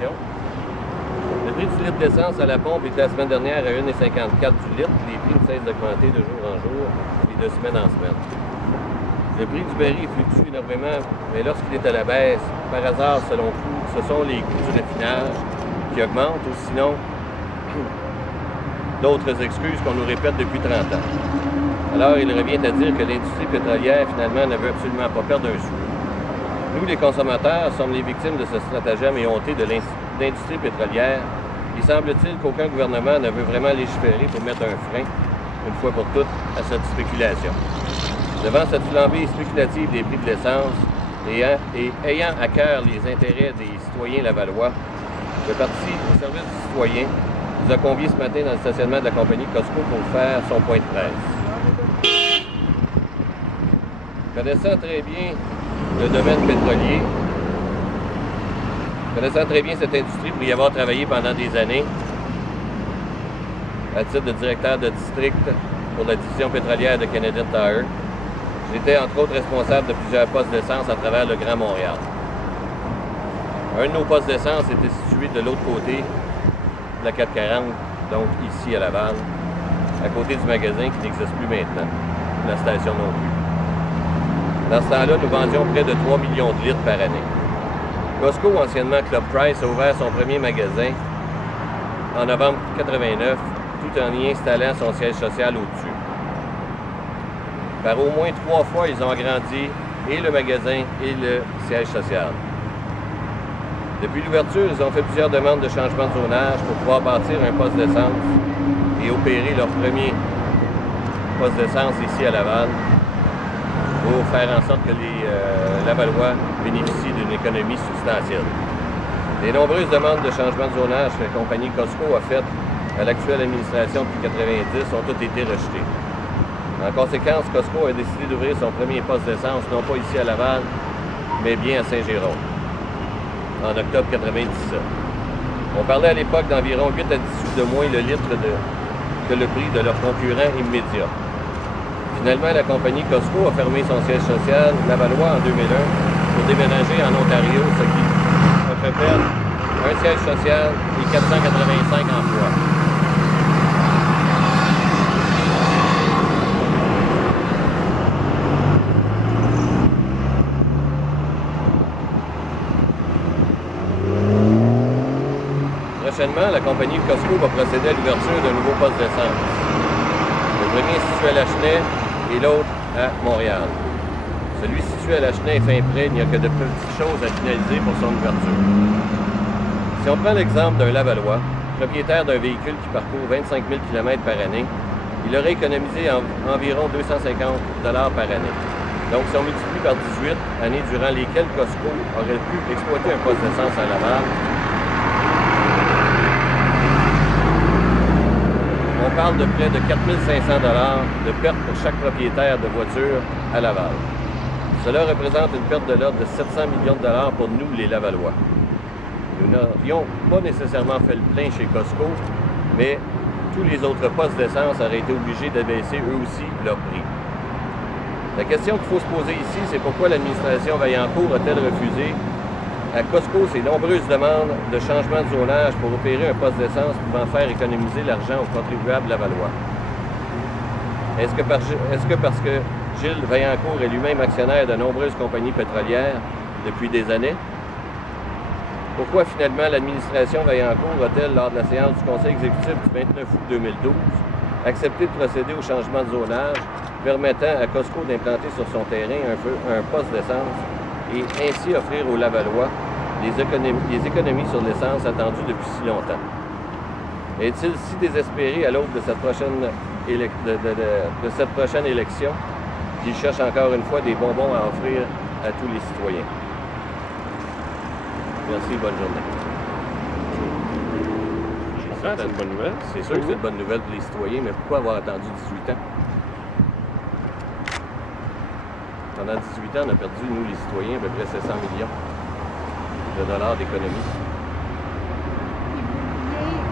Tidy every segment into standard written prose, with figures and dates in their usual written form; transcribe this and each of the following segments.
l'inflation. Le prix du litre d'essence à la pompe était la semaine dernière à 1,54 du litre. Les prix ne cessent d'augmenter de jour en jour et de semaine en semaine. Le prix du baril fluctue énormément, mais lorsqu'il est à la baisse, par hasard, selon vous, ce sont les coûts du raffinage qui augmentent, ou sinon d'autres excuses qu'on nous répète depuis 30 ans. Alors, il revient à dire que l'industrie pétrolière, finalement, ne veut absolument pas perdre un sou. Nous, les consommateurs, sommes les victimes de ce stratagème éhonté de l'industrie pétrolière. Il semble-t-il qu'aucun gouvernement ne veut vraiment légiférer pour mettre un frein, une fois pour toutes, à cette spéculation. Devant cette flambée spéculative des prix de l'essence et ayant à cœur les intérêts des citoyens lavallois, le Parti au service du citoyen nous a conviés ce matin dans le stationnement de la compagnie Costco pour faire son point de presse. Connaissant très bien le domaine pétrolier, connaissant très bien cette industrie pour y avoir travaillé pendant des années, à titre de directeur de district pour la division pétrolière de Canadian Tire, j'étais entre autres responsable de plusieurs postes d'essence à travers le Grand Montréal. Un de nos postes d'essence était situé de l'autre côté de la 440, donc ici à Laval, à côté du magasin qui n'existe plus maintenant, la station non plus. Dans ce temps-là, nous vendions près de 3 millions de litres par année. Costco, anciennement Club Price, a ouvert son premier magasin en novembre 89, tout en y installant son siège social au-dessus. Par au moins 3 fois, ils ont agrandi et le magasin et le siège social. Depuis l'ouverture, ils ont fait plusieurs demandes de changement de zonage pour pouvoir bâtir un poste d'essence et opérer leur premier poste d'essence ici à Laval pour faire en sorte que les Lavallois bénéficient d'une économie substantielle. Les nombreuses demandes de changement de zonage que la compagnie Costco a faites à l'actuelle administration depuis 1990 ont toutes été rejetées. En conséquence, Costco a décidé d'ouvrir son premier poste d'essence, non pas ici à Laval, mais bien à Saint-Jérôme, en octobre 1997. On parlait à l'époque d'environ 8 à 10 sous de moins le litre que le prix de leurs concurrents immédiats. Finalement, la compagnie Costco a fermé son siège social lavallois en 2001 pour déménager en Ontario, ce qui a fait perdre un siège social et 485 emplois. Prochainement, la compagnie Costco va procéder à l'ouverture d'un nouveau poste d'essence. Le premier situé à Lachenay et l'autre à Montréal. Celui situé à Lachenay est fin prêt, il n'y a que de petites choses à finaliser pour son ouverture. Si on prend l'exemple d'un Lavallois, propriétaire d'un véhicule qui parcourt 25 000 km par année, il aurait économisé environ 250 $ par année. Donc, si on multiplie par 18 années durant lesquelles Costco aurait pu exploiter un poste d'essence à Laval, on parle de près de 4 500 $ de perte pour chaque propriétaire de voiture à Laval. Cela représente une perte de l'ordre de 700 millions de dollars pour nous, les Lavallois. Nous n'aurions pas nécessairement fait le plein chez Costco, mais tous les autres postes d'essence auraient été obligés d'abaisser eux aussi leur prix. La question qu'il faut se poser ici, c'est pourquoi l'administration Vaillancourt a-t-elle refusé à Costco ses nombreuses demandes de changement de zonage pour opérer un poste d'essence pouvant faire économiser l'argent aux contribuables lavallois? Est-ce que parce que Gilles Vaillancourt est lui-même actionnaire de nombreuses compagnies pétrolières depuis des années? Pourquoi finalement l'administration Vaillancourt a-t-elle, lors de la séance du Conseil exécutif du 29 août 2012, accepté de procéder au changement de zonage permettant à Costco d'implanter sur son terrain un poste d'essence et ainsi offrir aux Lavallois les économies sur l'essence attendues depuis si longtemps? Est-il si désespéré à l'aube de cette prochaine élection qu'il cherche encore une fois des bonbons à offrir à tous les citoyens? Merci, bonne journée. C'est une bonne nouvelle. C'est sûr que c'est une bonne nouvelle pour les citoyens, mais pourquoi avoir attendu 18 ans? Pendant 18 ans, on a perdu, nous, les citoyens, à peu près 700 millions de dollars d'économie.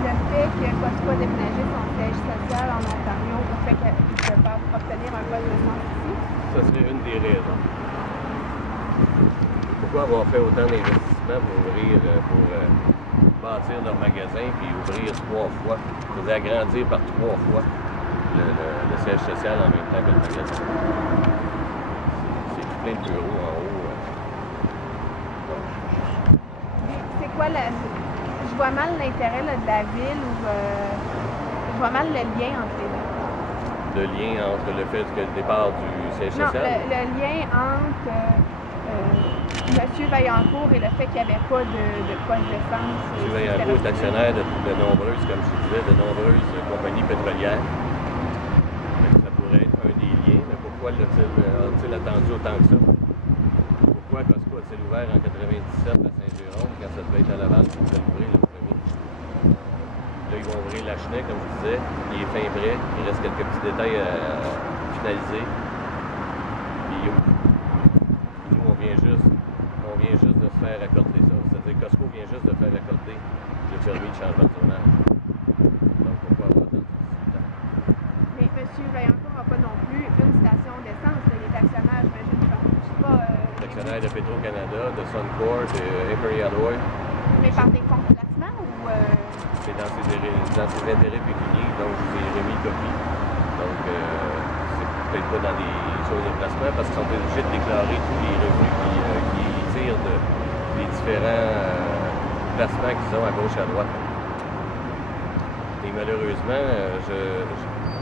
Le fait que Costco a déménagé son siège social en Ontario, le fait qu'il ne peut pas obtenir un poste d'essence ici? Ça serait une des raisons. Pourquoi avoir fait autant d'investissements pour ouvrir, pour bâtir leur magasin puis ouvrir 3 fois. Ils faisaient agrandir par 3 fois le siège social en même temps que le magasin. C'est tout plein de bureaux en haut. C'est quoi je vois mal l'intérêt là, de la ville ou je vois mal le lien entre les deux. Le lien entre le fait que le départ du siège Non, social. le lien entre M. Vaillancourt et le fait qu'il n'y avait pas de poste d'essence. M. Vaillancourt est actionnaire de nombreuses, comme je disais, de nombreuses compagnies pétrolières. Ça pourrait être un des liens, mais pourquoi a-t-il attendu autant que ça? Pourquoi Costco a-t-il ouvert en 97 à Saint-Jérôme quand ça devait être à Laval pour ouvrir le premier? Là, ils vont ouvrir la Chenette, comme je disais. Il est fin prêt. Il reste quelques petits détails à finaliser. Puis nous, on vient juste de se faire accorder ça. C'est-à-dire que Costco vient juste de faire accorder le permis de changement de zonage. Donc, pourquoi avoir attendu 18 ans? Mais M. Vaillancourt n'a pas non plus une station d'essence. Il est actionnaire, j'imagine. Je sais pas. Actionnaire de Petro-Canada, de Suncor, de Imperial Oil. Mais par des fonds de placement ou. C'est dans ses intérêts pécuniaires, donc je vous ai remis copie. Donc, c'est peut-être pas dans des choses de placement parce qu'ils sont obligés de déclarer tous les revenus qu'ils tirent des différents placements qu'ils ont à gauche et à droite. Et malheureusement,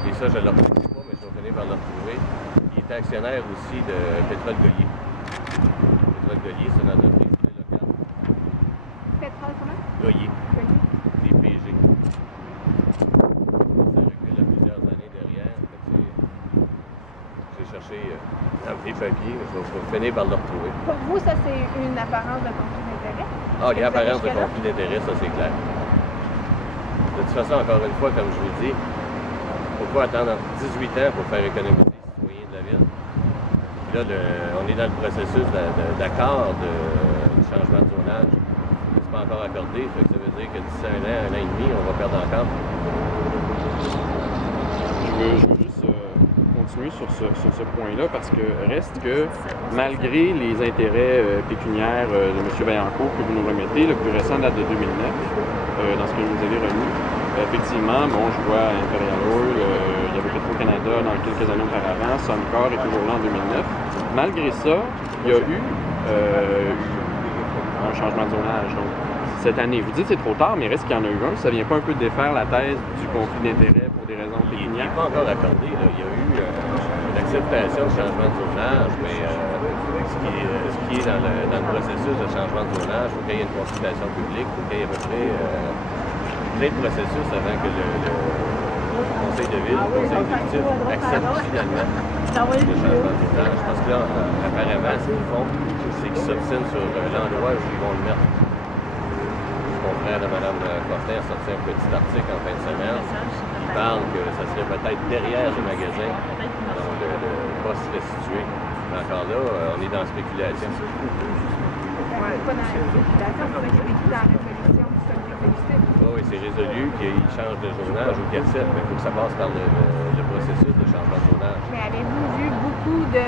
et ça je ne le retrouve pas, mais je vais finir par le retrouver, il était actionnaire aussi de Pétrole Golier. Pétrole Golier, c'est une entreprise locale. Pétrole comment? Golier. Golier. Des PG. Ça recule à plusieurs années derrière. J'ai cherché dans mes papiers, mais je vais finir par le retrouver. Pour vous, ça, c'est une apparence de conflit d'intérêt? Ah, il y a apparence de conflit d'intérêt, ça c'est clair. De toute façon, encore une fois, comme je vous dis, pourquoi attendre 18 ans pour faire économiser les citoyens de la ville? Puis là, on est dans le processus d'accord de changement de zonage. C'est pas encore accordé, fait que ça veut dire que d'ici un an et demi, on va perdre encore. Je veux juste continuer sur ce point-là parce que reste que malgré les intérêts pécuniaires de M. Vaillancourt que vous nous remettez, le plus récent date de 2009, dans ce que vous nous avez remis, effectivement, bon, je vois Imperial Oil, il y avait Petro-Canada dans quelques années auparavant, Suncor est toujours là en 2009. Malgré ça, il y a eu un changement de zonage. Donc, cette année, vous dites que c'est trop tard, mais reste qu'il y en a eu un. Ça vient pas un peu défaire la thèse du conflit d'intérêt pour des raisons Il pécuniaires? n'est pas encore accordé. Là. Il y a eu l'acceptation de changement de zonage, mais ce qui est dans le processus de changement de zonage, il faut qu'il y ait une consultation publique, il faut qu'il y ait à peu près plein de processus avant que le conseil de ville, le conseil exécutif accepte finalement le changement de zonage. Parce que là, apparemment, ce qu'ils font, c'est qu'ils s'obstinent sur l'endroit où ils vont le mettre. Mon frère de Mme Fortin a sorti un petit article en fin de semaine qui parle que ça serait peut-être derrière le magasin dont le poste serait situé. Mais encore là, on est dans la spéculation. Pas dans la spéculation, c'est qu'il est dans la résolution du comité exécutif. Oui, c'est résolu qu'il change de zonage ou qu'il accepte, mais il faut que ça passe par le processus de changement de zonage. Mais avez-vous vu beaucoup de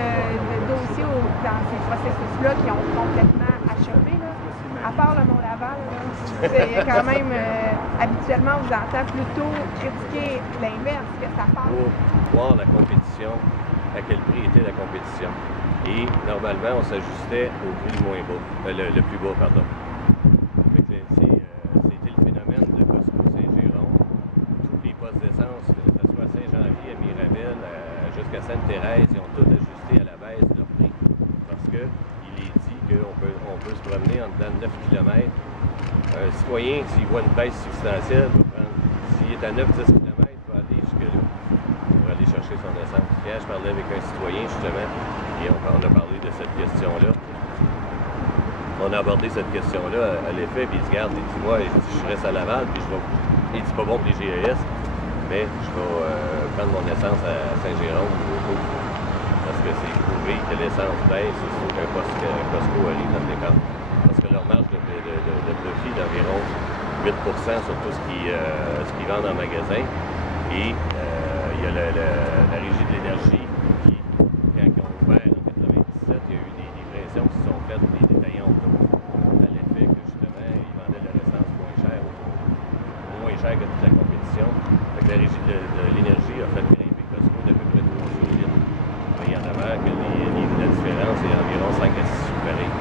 dossiers dans ces processus-là qui ont complètement achevé, là? À part le Mont-Laval, il y a quand même, habituellement, on vous entend plutôt critiquer l'inverse, que ça passe. Pour voir la compétition, à quel prix était la compétition. Et normalement, on s'ajustait au prix le moins bas, le plus bas, pardon. C'était le phénomène de Costco Saint-Jérôme. Tous les postes d'essence, que ce soit à Saint-Janvier, à Mirabel, jusqu'à Sainte-Thérèse, ils ont tous ajusté à la baisse leur prix. Parce qu'il est dit qu'on peut se promener en dedans de 9 km. Un citoyen, s'il voit une baisse substantielle, s'il est à 9-10 km, il va aller jusque-là pour aller chercher son essence. Hier, je parlais avec un citoyen, justement, et on a parlé de cette question-là. On a abordé cette question-là à l'effet, puis il dit, regarde, il dit, moi, je reste à Laval, puis je vais... Il dit, pas bon pour les GES, mais je vais prendre mon essence à Saint-Jérôme, parce que c'est prouvé que l'essence baisse, il faut qu'un Costco arrive dans le décor. Parce que leur marge de profit d'environ 8 sur tout ce qu'ils vendent en magasin. Et il y a la Régie de l'énergie qui, quand ils ont ouvert en 97, il y a eu des livraisons qui se sont faites des détaillants auto à l'effet que justement, ils vendaient leur essence moins cher cher que toute la compétition. Fait que la Régie de l'énergie a fait grimper Costco d'à peu près 3 sous le litre. Mais il y en a que la différence est environ 5 à 6 sous pareil.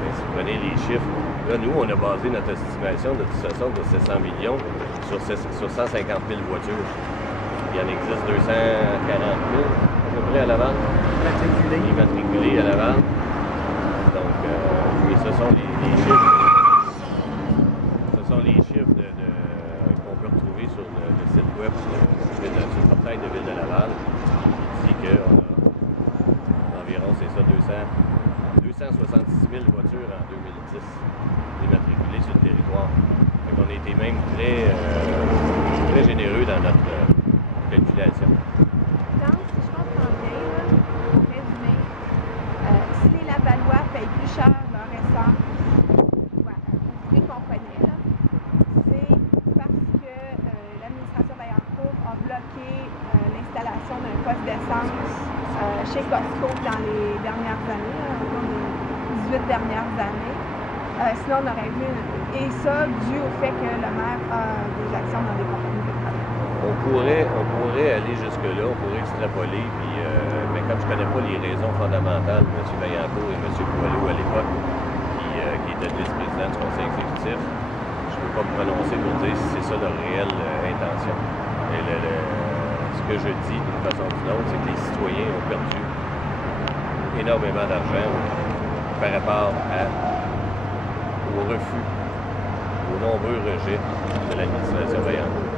Mais si vous prenez les chiffres, là, nous, on a basé notre estimation de toute façon de 700 millions sur 150 000 voitures. Il en existe 240 000 à peu près à la vente. Immatriculés à la vente. Donc, mais ce sont les chiffres. Ce sont les chiffres qu'on peut retrouver sur le site web, sur le portail de Ville de Laval, qui dit qu'on a environ, c'est ça, 266 000 voitures en 2010 immatriculées sur le territoire. Donc, on a été même très généreux dans notre calculation. Donc, si je comprends bien, là, en résumé, si les Lavallois payent plus cher leur essence, ouais, vous pouvez comprendre, là, c'est parce que l'administration Vaillancourt a bloqué l'installation d'un poste d'essence chez Costco dans les dernières années, là, les 18 dernières années. Sinon, on aurait vu, et ça dû au fait que le maire a des actions dans des compagnies pétrolières. On pourrait aller jusque-là, on pourrait extrapoler, puis, mais comme je ne connais pas les raisons fondamentales de M. Vaillancourt et M. Boileau à l'époque, qui étaient vice-présidents du conseil exécutif, je ne peux pas me prononcer pour dire si c'est ça leur réelle intention. Et ce que je dis d'une façon ou d'une autre, c'est que les citoyens ont perdu énormément d'argent par rapport au refus, aux nombreux rejets de l'administration Vaillancourt.